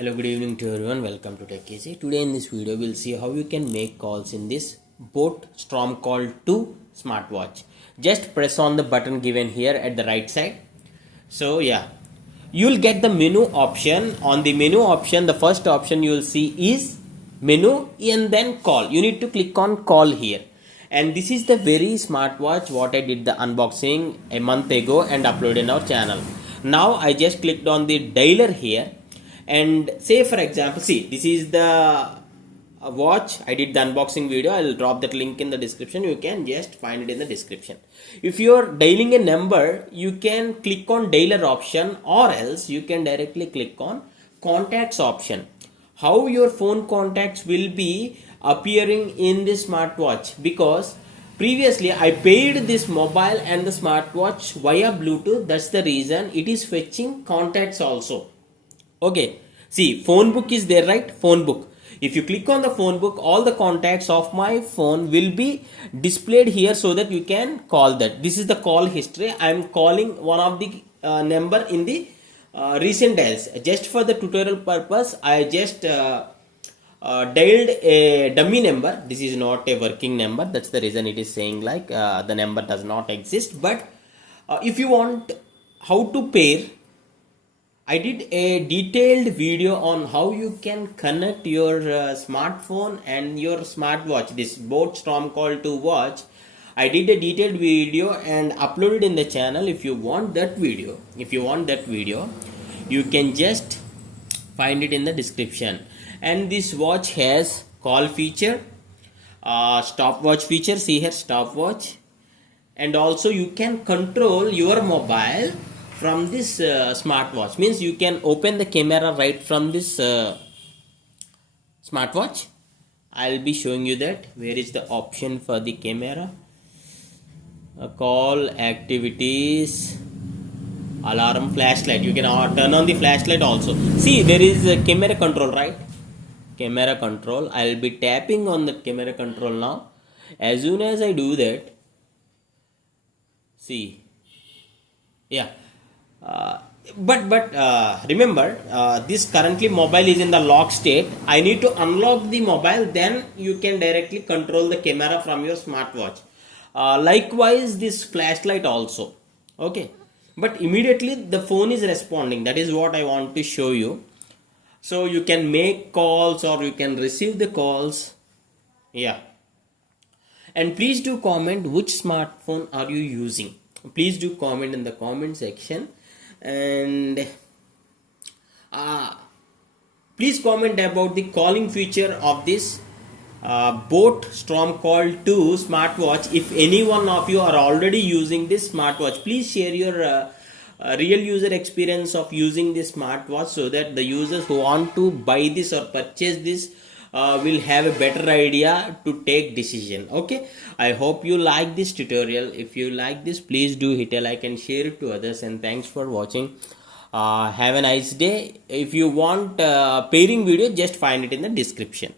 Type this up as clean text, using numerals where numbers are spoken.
Hello, good evening to everyone. Welcome to Tech Easy. Today in this video, we'll see how you can make calls in this Boat Storm Call 2 smartwatch. Just press on the button given here at the right side. So yeah, you'll get the menu option. On the menu option, the first option you'll see is menu and then call. You need to click on call here. And this is the very smartwatch what I did the unboxing a month ago and uploaded in our channel. Now I just clicked on the dialer here. And say for example, see, this is the watch. I did the unboxing video. I'll drop that link in the description. You can just find it in the description. If you're dialing a number, you can click on dialer option, or else you can directly click on contacts option. How your phone contacts will be appearing in this smartwatch, because previously I paired this mobile and the smartwatch via Bluetooth. That's the reason it is fetching contacts also. Okay, see, phone book is there, right? Phone book. If you click on the phone book, all the contacts of my phone will be displayed here so that you can call that. This is the call history. I am calling one of the number in the recent dials. Just for the tutorial purpose, I just dialed a dummy number. This is not a working number. That's the reason it is saying like the number does not exist. But if you want how to pair, I did a detailed video on how you can connect your smartphone and your smartwatch, this Boat Storm Call 2 watch. I did a detailed video and uploaded in the channel. If you want that video, you can just find it in the description. And this watch has call feature, stopwatch feature. See here, stopwatch, and also you can control your mobile from this smartwatch. Means you can open the camera right from this smartwatch. I'll be showing you that. Where is the option for the camera? Call, activities, alarm, flashlight. You can turn on the flashlight also. See, there is a camera control, right? Camera control. I'll be tapping on the camera control now. As soon as I do that, see, yeah. But remember, this currently mobile is in the lock state. I need to unlock the mobile, then you can directly control the camera from your smartwatch. Likewise, this flashlight also. Okay, but immediately the phone is responding. That is what I want to show you. So you can make calls or you can receive the calls. Yeah. And please do comment which smartphone are you using. Please do comment in the comment section. And please comment about the calling feature of this Boat Storm Call 2 smartwatch. If any one of you are already using this smartwatch, please share your real user experience of using this smartwatch, so that the users who want to buy this or purchase this will have a better idea to take decision. Okay, I hope you like this tutorial. If you like this, please do hit a like and share it to others, and thanks for watching. Have a nice day. If you want pairing video, just find it in the description.